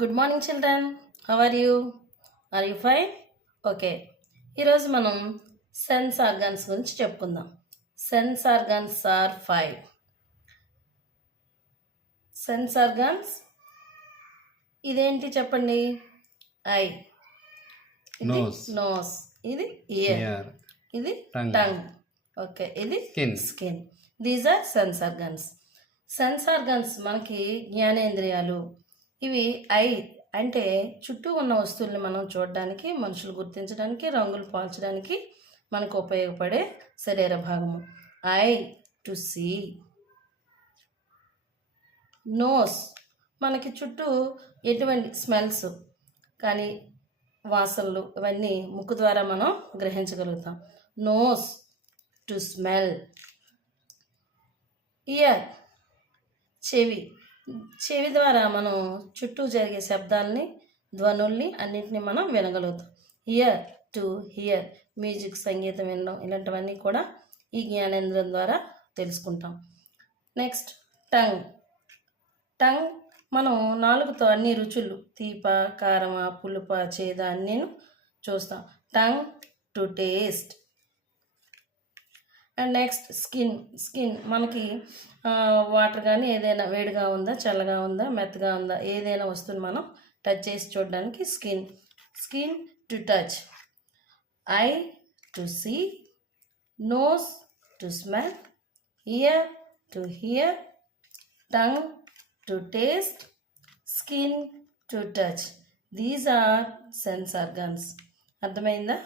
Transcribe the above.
Good morning children. How are you? Are you fine? Okay, ఈరోజు మనం sense organs గురించి చెప్పుకుందాం. Sense organs are 5. Sense organs ఇదేంటి చెప్పండి? ఐ, ఇది నోస్, ఇది ఇయర్, ఇది టంగ్, ఓకే, ఇది skin. These are sense organs. Sense organs మనకి జ్ఞానేంద్రియాలు. ఇవి ఐ అంటే చుట్టూ ఉన్న వస్తువుల్ని మనం చూడడానికి, మనుషులు గుర్తించడానికి, రంగులు పోల్చడానికి మనకు ఉపయోగపడే శరీర భాగము. I to see. నోస్ మనకి చుట్టూ ఎటువంటి స్మెల్స్ కానీ వాసనలు ఇవన్నీ ముక్కు ద్వారా మనం గ్రహించగలుగుతాం. Nose to smell. ఇయర్ చెవి. చెవి ద్వారా మనం చుట్టూ జరిగే శబ్దాలని, ధ్వనుల్ని అన్నింటినీ మనం వినగలుగుతాం. Ear to hear. మ్యూజిక్, సంగీతం వినడం ఇలాంటివన్నీ కూడా ఈ జ్ఞానేంద్రియం ద్వారా తెలుసుకుంటాం. Next tongue. టంగ్ మనం నాలుగుతో అన్ని రుచులు, తీప, కారమ, పులుప, చేద అన్నీను చూస్తాం. Tongue to taste. And next skin. Skin మనకి వాటర్ కానీ ఏదైనా వేడిగా ఉందా, చల్లగా ఉందా, మెత్తగా ఉందా, ఏదైనా వస్తువుని మనం టచ్ చేసి చూడడానికి skin. Skin to touch. Eye to see. Nose to smell. Ear to hear. Tongue to taste. Skin to touch. These are sense organs. అర్థమైందా?